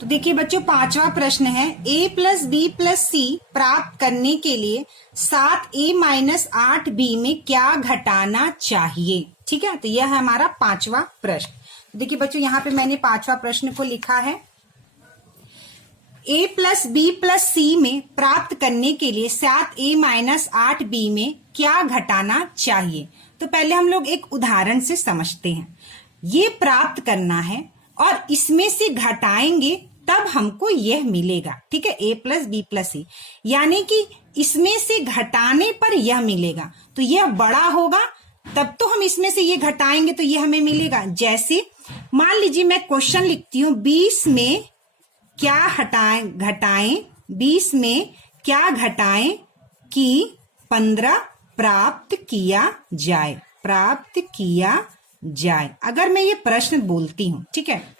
तो देखिए बच्चों, पांचवा प्रश्न है, a प्लस बी प्लस सी प्राप्त करने के लिए 7a माइनस 8b में क्या घटाना चाहिए। ठीक है, तो यह है हमारा पांचवा प्रश्न। तो देखिए बच्चों, यहाँ पे मैंने पांचवा प्रश्न को लिखा है, a प्लस बी प्लस सी में प्राप्त करने के लिए 7a माइनस 8b में क्या घटाना चाहिए। तो पहले हम लोग एक उदाहरण से समझते हैं। ये प्राप्त करना है और इसमें से घटाएंगे तब हमको यह मिलेगा। ठीक है, a प्लस बी प्लस सी, यानी कि इसमें से घटाने पर यह मिलेगा। तो यह बड़ा होगा तब तो हम इसमें से ये घटाएंगे तो ये हमें मिलेगा। जैसे मान लीजिए मैं क्वेश्चन लिखती हूँ, 20 में क्या घटाएं 20 में क्या घटाएं कि 15 प्राप्त किया जाए। अगर मैं ये प्रश्न बोलती हूं, ठीक है,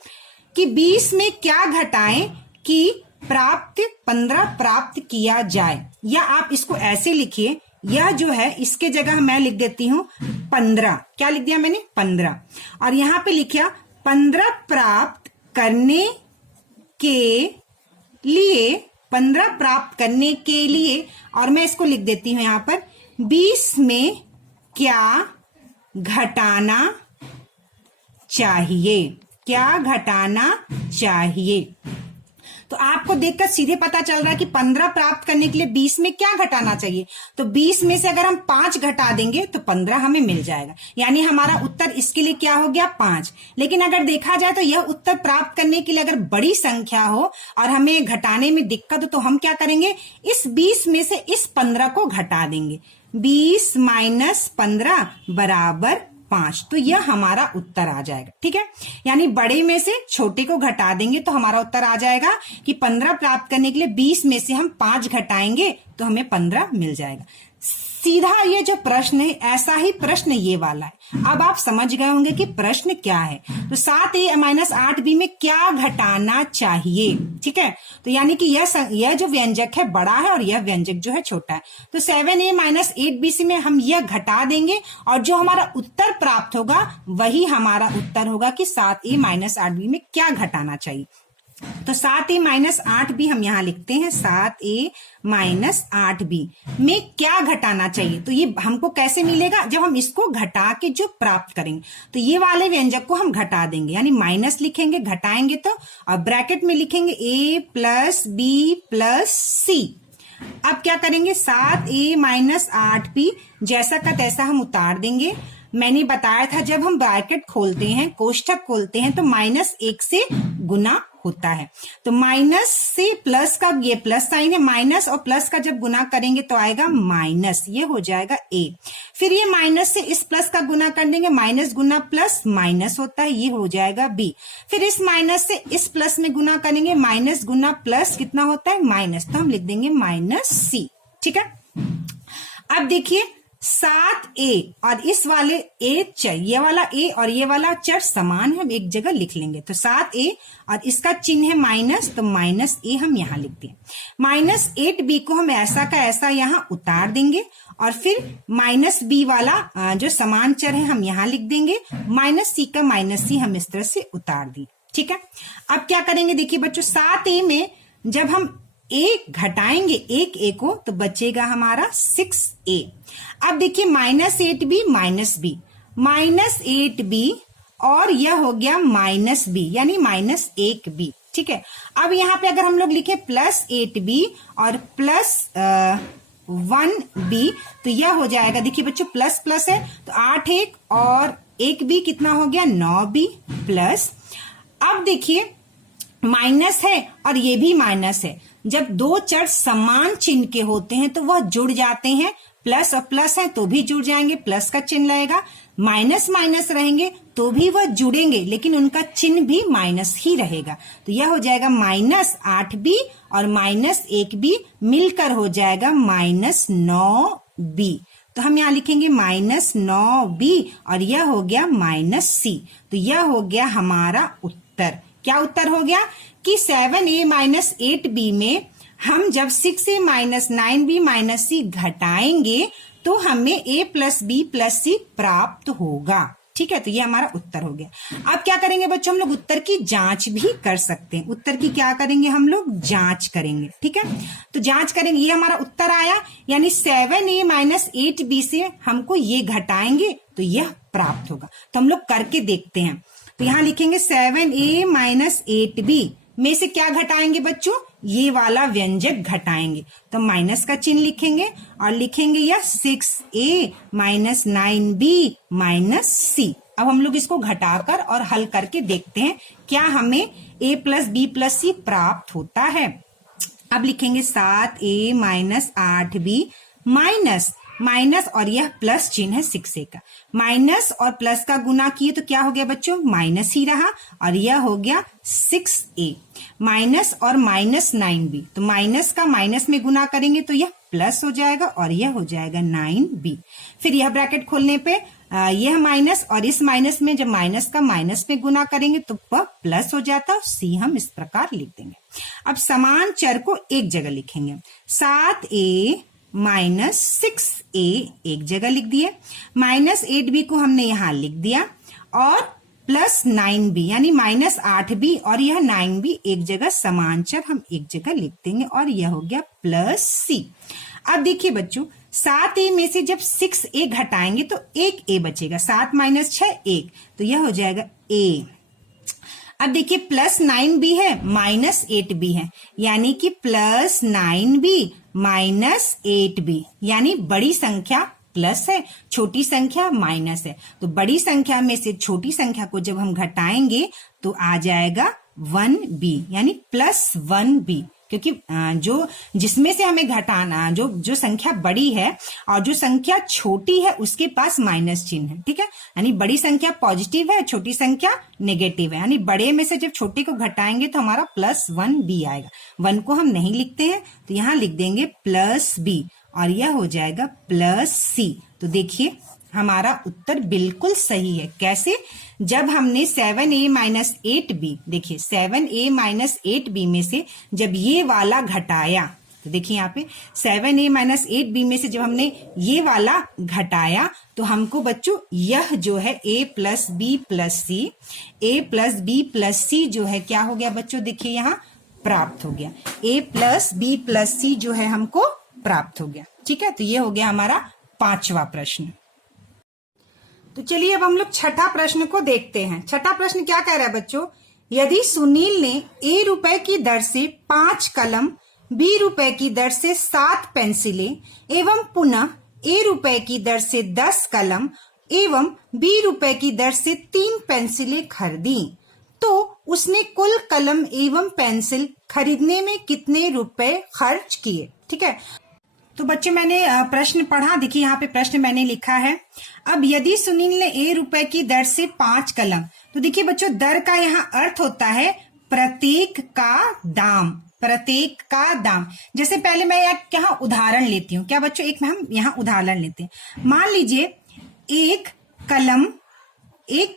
कि 20 में क्या घटाएं कि 15 प्राप्त किया जाए, या आप इसको ऐसे लिखिए, यह जो है इसके जगह मैं लिख देती हूं 15। क्या लिख दिया मैंने? 15। और यहां पे लिखा 15 प्राप्त करने के लिए, 15 प्राप्त करने के लिए, और मैं इसको लिख देती हूं यहां पर 20 में क्या घटाना चाहिए। तो आपको देखकर सीधे पता चल रहा है कि 15 प्राप्त करने के लिए 20 में क्या घटाना चाहिए। तो 20 में से अगर हम 5 घटा देंगे तो 15 हमें मिल जाएगा, यानी हमारा उत्तर इसके लिए क्या हो गया? 5। लेकिन अगर देखा जाए तो यह उत्तर प्राप्त करने के लिए अगर बड़ी संख्या हो और हमें घटाने में दिक्कत हो तो हम क्या करेंगे? इस 20 में से इस 15 को घटा देंगे। 20 माइनस 15 बराबर 5। तो यह हमारा उत्तर आ जाएगा। ठीक है, यानी बड़े में से छोटे को घटा देंगे तो हमारा उत्तर आ जाएगा कि 15 प्राप्त करने के लिए 20 में से हम 5 घटाएंगे तो हमें 15 मिल जाएगा। सीधा ये जो प्रश्न है, ऐसा ही प्रश्न ये वाला है। अब आप समझ गए होंगे कि प्रश्न क्या है। तो 7a माइनस 8b में क्या घटाना चाहिए। ठीक है, तो यानी कि यह जो व्यंजक है बड़ा है और यह व्यंजक जो है छोटा है। तो 7a माइनस 8b में हम यह घटा देंगे और जो हमारा उत्तर प्राप्त होगा वही हमारा उत्तर होगा कि 7a माइनस 8b में क्या घटाना चाहिए। तो 7a माइनस 8b हम यहां लिखते हैं, 7a माइनस 8b में क्या घटाना चाहिए। तो ये हमको कैसे मिलेगा? जब हम इसको घटा के जो प्राप्त करेंगे तो ये वाले व्यंजक को हम घटा देंगे, यानी माइनस लिखेंगे, घटाएंगे तो, और ब्रैकेट में लिखेंगे a प्लस बी प्लस सी। अब क्या करेंगे? 7a माइनस 8b जैसा का तैसा हम उतार देंगे। मैंने बताया था जब हम ब्रैकेट खोलते हैं, कोष्ठक खोलते हैं, तो -1 से गुना होता है। तो माइनस से प्लस का, ये प्लस साइन है, माइनस और प्लस का जब गुना करेंगे तो आएगा माइनस, ये हो जाएगा a। फिर ये माइनस से इस प्लस का गुना कर देंगे, माइनस गुना प्लस माइनस होता है, ये हो जाएगा b। फिर इस माइनस से इस प्लस में गुना करेंगे, माइनस गुना प्लस कितना होता है? माइनस, तो हम लिख देंगे माइनस c। ठीक है, अब देखिए 7a और इस वाले a चर, ये वाला a और ये वाला चर समान है, हम एक जगह लिख लेंगे। तो 7a और इसका चिन्ह है माइनस, तो माइनस a हम यहां लिख दें। माइनस 8b को हम ऐसा का ऐसा यहां उतार देंगे और फिर माइनस b वाला जो समान चर है हम यहां लिख देंगे। माइनस c का माइनस c हम इस तरह से उतार दी। ठीक है, अब क्या करेंगे? देखिए बच्चों, 7a में जब हम a घटाएंगे एक a को तो बचेगा हमारा 6a। अब देखिए minus 8b minus b, minus 8b और यह हो गया माइनस b, यानी माइनस 1b। ठीक है, अब यहाँ पे अगर हम लोग लिखे प्लस 8b और प्लस 1b तो यह हो जाएगा, देखिए बच्चों प्लस प्लस है तो 8 1 और 1b कितना हो गया? 9b plus. अब देखिए माइनस है और ये भी माइनस है, जब दो चर समान चिन्ह के होते हैं तो वह जुड़ जाते हैं। प्लस और प्लस है तो भी जुड़ जाएंगे, प्लस का चिन्ह रहेगा। माइनस माइनस रहेंगे तो भी वह जुड़ेंगे लेकिन उनका चिन्ह भी माइनस ही रहेगा। तो यह हो जाएगा माइनस 8b और माइनस 1b मिलकर हो जाएगा माइनस 9b। तो हम यहाँ लिखेंगे माइनस 9b और यह हो गया माइनस c। तो यह हो गया हमारा उत्तर। क्या उत्तर हो गया? कि 7a माइनस 8b में हम जब 6a minus 9b minus c घटाएंगे तो हमें a plus b plus c प्राप्त होगा। ठीक है, तो ये हमारा उत्तर हो गया। अब क्या करेंगे बच्चों, हम लोग उत्तर की जांच भी कर सकते हैं। उत्तर की क्या करेंगे, हम लोग जांच करेंगे। ठीक है, तो जांच करेंगे। ये हमारा उत्तर आया, यानी 7a माइनस 8b से हमको ये घटाएंगे तो यह प्राप्त होगा। तो हम लोग करके देखते हैं। तो यहां लिखेंगे 7a माइनस 8b में से क्या घटाएंगे बच्चों, ये वाला व्यंजक घटाएंगे। तो माइनस का चिन्ह लिखेंगे और लिखेंगे यह 6a minus 9b minus c। अब हम लोग इसको घटाकर और हल करके देखते हैं क्या हमें a plus b plus c प्राप्त होता है। अब लिखेंगे 7a minus 8b minus minus और यह प्लस चिन्ह है 6a का। माइनस और प्लस का गुना किए तो क्या हो गया बच्चों, माइनस ही रहा और यह हो गया 6a माइनस और माइनस 9b। तो माइनस का माइनस में गुना करेंगे तो यह प्लस हो जाएगा और यह हो जाएगा 9b। फिर यह ब्रैकेट खोलने पे यह माइनस और इस माइनस में जब माइनस का माइनस में गुना करेंगे तो वह प्लस हो जाता है। सी हम इस प्रकार लिख देंगे। अब समान चर को एक जगह लिखेंगे। 7a माइनस 6a एक जगह लिख दिए, माइनस 8b को हमने यहां लिख दिया और प्लस 9b यानी माइनस 8b और यह 9b एक जगह समान चर हम एक जगह लिख देंगे और यह हो गया प्लस c। अब देखिए बच्चों 7a में से जब 6a घटाएंगे तो एक a बचेगा। 7 माइनस 6 1, तो यह हो जाएगा a। अब देखिए प्लस 9b है माइनस 8b है, यानी कि प्लस 9b माइनस 8b, यानी बड़ी संख्या प्लस है, छोटी संख्या माइनस है। तो बड़ी संख्या में से छोटी संख्या को जब हम घटाएंगे तो आ जाएगा 1b यानी प्लस 1b, क्योंकि जो जिसमें से हमें घटाना जो संख्या बड़ी है और जो संख्या छोटी है उसके पास माइनस चिन्ह है। ठीक है, यानी बड़ी संख्या पॉजिटिव है, छोटी संख्या नेगेटिव है। यानी बड़े में से जब छोटे को घटाएंगे तो हमारा प्लस 1b आएगा। 1 को हम नहीं लिखते हैं तो यहां लिख देंगे प्लस b और यह हो जाएगा प्लस c। तो देखिए हमारा उत्तर बिल्कुल सही है। कैसे, जब हमने 7a माइनस 8b, देखिए 7a माइनस 8b में से जब ये वाला घटाया, तो देखिए यहाँ पे 7a माइनस 8b में से जब हमने ये वाला घटाया तो हमको बच्चों यह जो है a plus b plus c, a plus b plus c जो है क्या हो गया बच्चों, देखिए यहाँ प्राप्त हो गया। a plus b plus c जो है हमको प्राप्त हो गया। ठीक है, तो ये हो गया हमारा 5वां प्रश्न। तो चलिए अब हम लोग छठा प्रश्न को देखते हैं। छठा प्रश्न क्या कह रहा है बच्चों, यदि सुनील ने a रुपए की दर से 5 कलम, b रुपए की दर से 7 पेंसिलें एवं पुनः a रुपए की दर से 10 कलम एवं b रुपए की दर से 3 पेंसिलें खरीदी, तो उसने कुल कलम एवं पेंसिल खरीदने में कितने रुपए खर्च किए। ठीक है, तो बच्चे मैंने प्रश्न पढ़ा, देखिए यहाँ पे प्रश्न मैंने लिखा है। अब यदि सुनील ने a रुपए की दर से 5 कलम, तो देखिए बच्चों दर का यहाँ अर्थ होता है प्रत्येक का दाम, प्रत्येक का दाम। जैसे पहले मैं यहाँ उदाहरण लेती हूँ। क्या बच्चों, एक हम यहाँ उदाहरण लेते हैं। मान लीजिए एक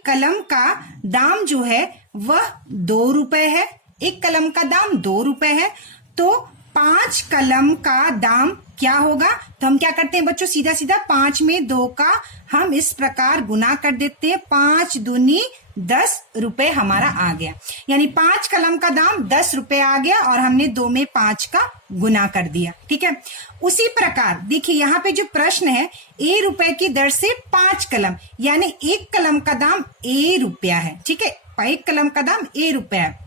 कलम का दाम जो है वह 2 रुपए है। एक कलम का दाम 2 रुपए है, तो 5 कलम का दाम क्या होगा। तो हम क्या करते हैं बच्चों, सीधा सीधा 5 में 2 का हम इस प्रकार गुना कर देते हैं। 5 दूनी 10 रुपए हमारा आ गया, यानी 5 कलम का दाम 10 रुपए आ गया और हमने 2 में 5 का गुना कर दिया। ठीक है, उसी प्रकार देखिए यहाँ पे जो प्रश्न है a रुपए की दर से 5 कलम, यानी एक कलम का दाम a रुपया है। ठीक है, एक कलम का दाम a रुपया है,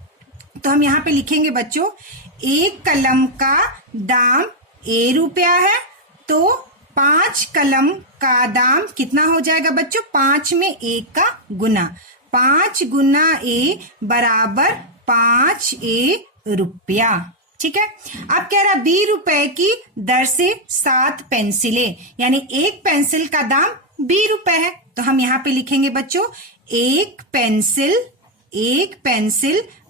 तो हम यहाँ पे लिखेंगे बच्चों एक कलम का दाम a रुपया है, तो 5 कलम का दाम कितना हो जाएगा बच्चों, 5 में 1 का गुना, 5 गुना a बराबर 5a रुपया। ठीक है, अब कह रहा b रुपए की दर से 7 पेंसिलें, यानी एक पेंसिल का दाम b रुपए है, तो हम यहाँ पे लिखेंगे बच्चों एक पेंसिल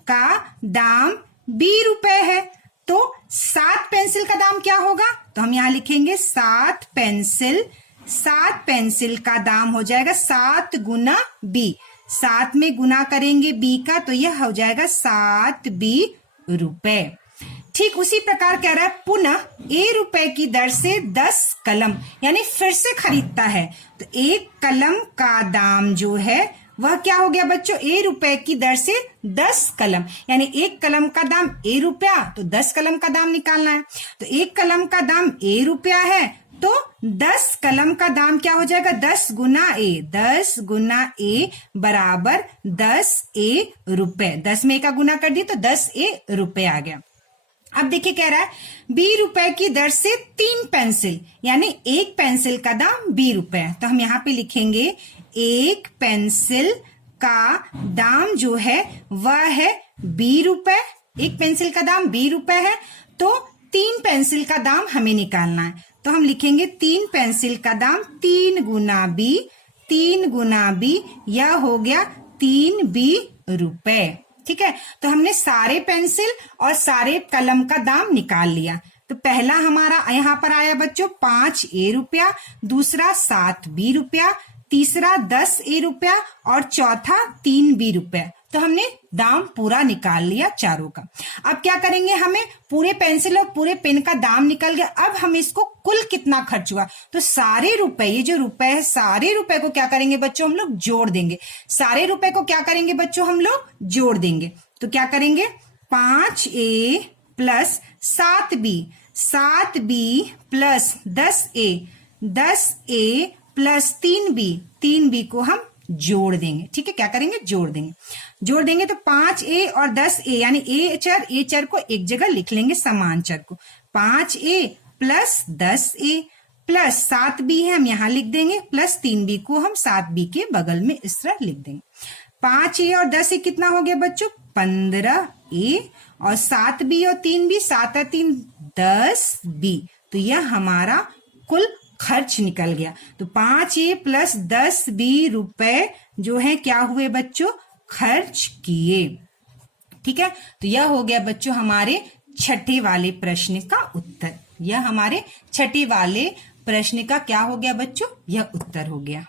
का दाम b रुपए है, तो 7 पेंसिल का दाम क्या होगा, तो हम यहाँ लिखेंगे 7 पेंसिल का दाम हो जाएगा 7 गुना b, 7 में गुना करेंगे b का, तो यह हो जाएगा 7b रुपए। ठीक उसी प्रकार कह रहा है पुनः ₹1 की दर से 10 कलम, यानी फिर से खरीदता है। तो 1 कलम का दाम जो है वह क्या हो गया बच्चों, ₹1 की दर से 10 कलम, यानी 1 कलम का दाम ₹1, तो 10 कलम का दाम निकालना है। तो 1 कलम का दाम ₹1 है, तो 10 कलम का दाम क्या हो जाएगा, 10 गुना A, 10 गुना A बराबर 10A रुपए। 10 में A का गुना कर दिए तो 10A रुपए आ गया। अब देखिए कह रहा है ₹20 की दर से 3 पेंसिल, यानी 1 पेंसिल का दाम ₹20। तो हम यहाँ पे लिखेंगे 1 पेंसिल का दाम जो है वह है ₹20। 1 पेंसिल का दाम ₹20 है, तो 3 पेंसिल का दाम हमें निकालना है। तो हम लिखेंगे 3 पेंसिल का दाम 3 गुना B, 3 गुना B, यह हो गया 3B रुपए। ठीक है, तो हमने सारे पेंसिल और सारे कलम का दाम निकाल लिया। तो पहला हमारा यहाँ पर आया बच्चों ₹5 रुपया, दूसरा ₹7B रुपया, तीसरा ₹10 रुपया और चौथा ₹3B रुपया। तो हमने दाम पूरा निकाल लिया चारों का। अब क्या करेंगे, हमें पूरे पेंसिल और पूरे पेन का दाम निकल गया। अब हम इसको कुल कितना खर्च हुआ, तो सारे रुपए, ये जो रुपए है सारे रुपए को क्या करेंगे बच्चों, हम लोग जोड़ देंगे। सारे रुपए को क्या करेंगे बच्चों, हम लोग जोड़ देंगे। तो क्या करेंगे, 5A plus 7B, 7B plus 10A, 10A plus 3B, 3B को हम जोड़ देंगे। ठीक है, क्या करेंगे, जोड़ देंगे। जोड़ देंगे तो 5A और 10A, यानी ए चर को एक जगह लिख लेंगे, समान चर को। 5A plus 10A plus 7B है, हम यहां लिख देंगे, प्लस 3B को हम 7B के बगल में इस तरह लिख देंगे। 5A और 10A कितना हो गया बच्चों, 15A, और 7B और 3B, 7 और 3 10B। तो यह हमारा कुल खर्च निकल गया। तो 5A प्लस 10B रुपए जो है क्या हुए बच्चों, खर्च किए। ठीक है, तो यह हो गया बच्चों हमारे छठे वाले प्रश्न का उत्तर। यह हमारे छठे वाले प्रश्न का क्या हो गया बच्चों, यह उत्तर हो गया।